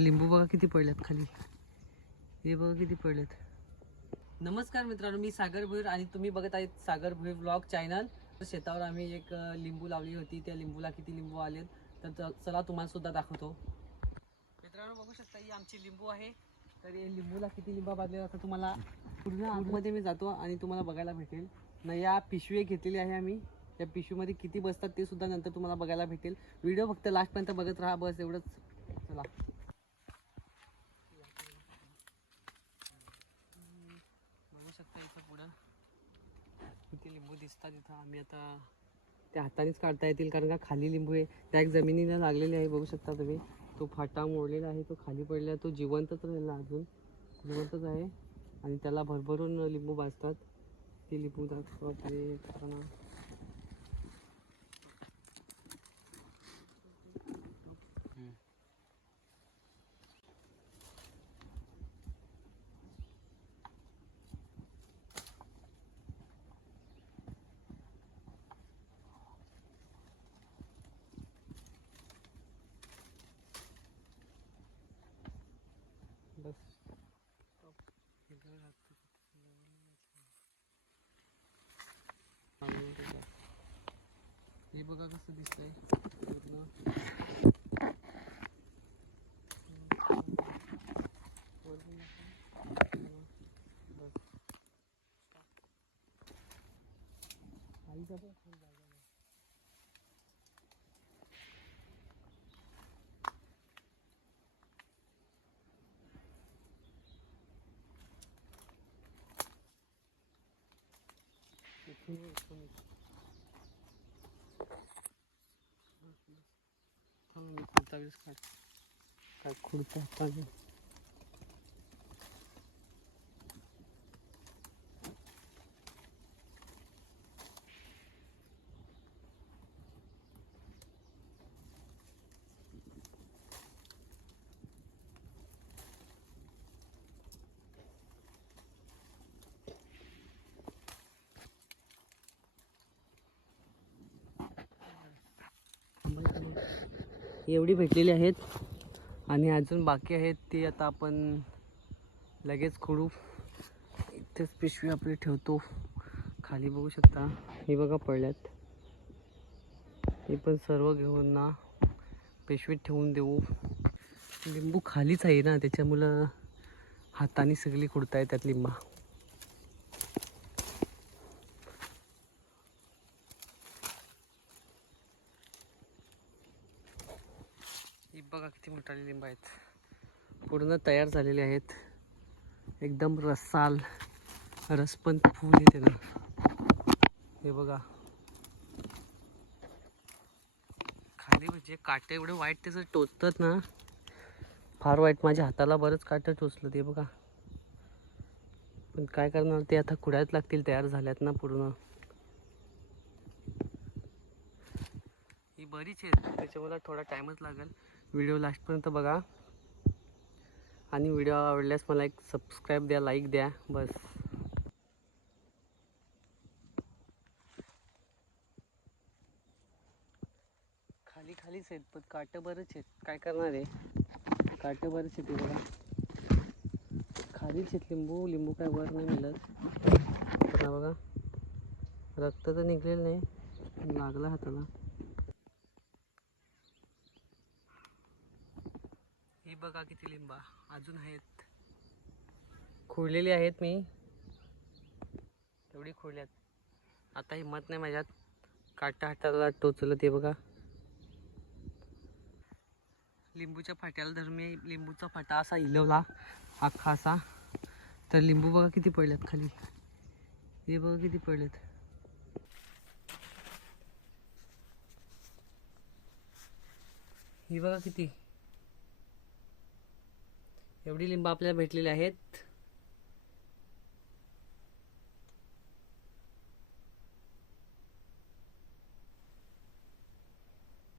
लिंबू बघा किती पडल्यात खाली. हे बघा किती पडलेत नमस्कार मित्रांनो मी सागर भुईर आणि तुम्ही बघत आहेत सागर भुईर ब्लॉग चॅनल शेतावर आम्ही एक लिंबू लावली होती. त्या लिंबूला किती लिंबू आलेत? तर च- चला तुम्हाला सुद्धा दाखवतो. मित्रांनो बघू शकता ही आमची लिंबू आहे. तर हे लिंबूला किती लिंबा बाजलेला आता तुम्हाला पूर्ण आतमध्ये मी जातो आणि तुम्हाला बघायला भेटेल. न या पिशवी घेतलेली आहे आम्ही. त्या पिशवीमध्ये किती बसतात ते सुद्धा नंतर तुम्हाला बघायला भेटेल. व्हिडिओ फक्त लास्टपर्यंत बघत राहा बस एवढंच. चला बघू शकता इथं पुढं. किती लिंबू दिसतात इथं. आम्ही आता त्या हातानेच काढता येतील कारण का खाली लिंबू आहे त्या एक जमिनीला लागलेले आहे बघू शकता तुम्ही. तो फाटा मोडलेला आहे तो खाली पडलेला तो जिवंतच राहिला अजून. जिवंतच आहे. आणि त्याला भरभरून लिंबू भाजतात. ते लिंबू दाखवत आहे कारण बस हे बघा कसं दिसतंय पूर्ण वरती नको. बस. आईचा पण फोन लागला नाही. इथून ये, इथून ये. थांब मी खुर्ता वेळेस काढ काय एवढी भेटलेली आहेत. आणि अजून बाकी आहेत ती आता आपण लगेच खोडू. इथेच पिशवी आपली ठेवतो. खाली बघू शकता. हे बघा पडल्यात. हे पण सर्व घेऊन ना पिशवीत ठेवून देऊ. लिंबू खालीच आहे ना त्याच्यामुळं हाताने सगळी खुडता येतात लिंबा. बघा किती मोठाले लिंब आहेत. पूर्ण तयार झालेले आहेत. एकदम रसाल रस पण फुल येते ना हे बघा. खाली म्हणजे काटे एवढे वाईट त्याचं टोचतात ना फार वाईट. माझ्या हाताला बरंच काटं टोचलं ते बघा. पण काय करणार ते आता खुडायच लागतील तयार झाल्यात ना पूर्ण. ही बरीच आहे त्याच्यामुळे थोडा टाईमच लागेल. व्हिडिओ लास्टपर्यंत बघा. आणि व्हिडिओ आवडल्यास मला एक सबस्क्राईब द्या लाईक द्या बस. खाली खालीच आहेत पण काटं बरंच आहेत. काय करणार आहे? काटं बरंच आहेत बघा. खालीच आहेत लिंबू लिंबू काय वर नाही मिळत. बघा. रक्त तर निघलेलं नाही लागला हाताला. बघा किती लिंबा. अजून आहेत. खुळलेली आहेत मी. एवढी खुळल्यात. आता हिंमत नाही माझ्यात. काटा हाताला टोचलं ते बघा. लिंबूच्या फाट्याला धरून मी लिंबूचा फाटा असा हिलवला. अख्खा असा. तर लिंबू बघा किती पडल्यात खाली. हे बघा किती पडलेत ही बघा किती. एवढी लिंब आपल्याला भेटलेली आहेत.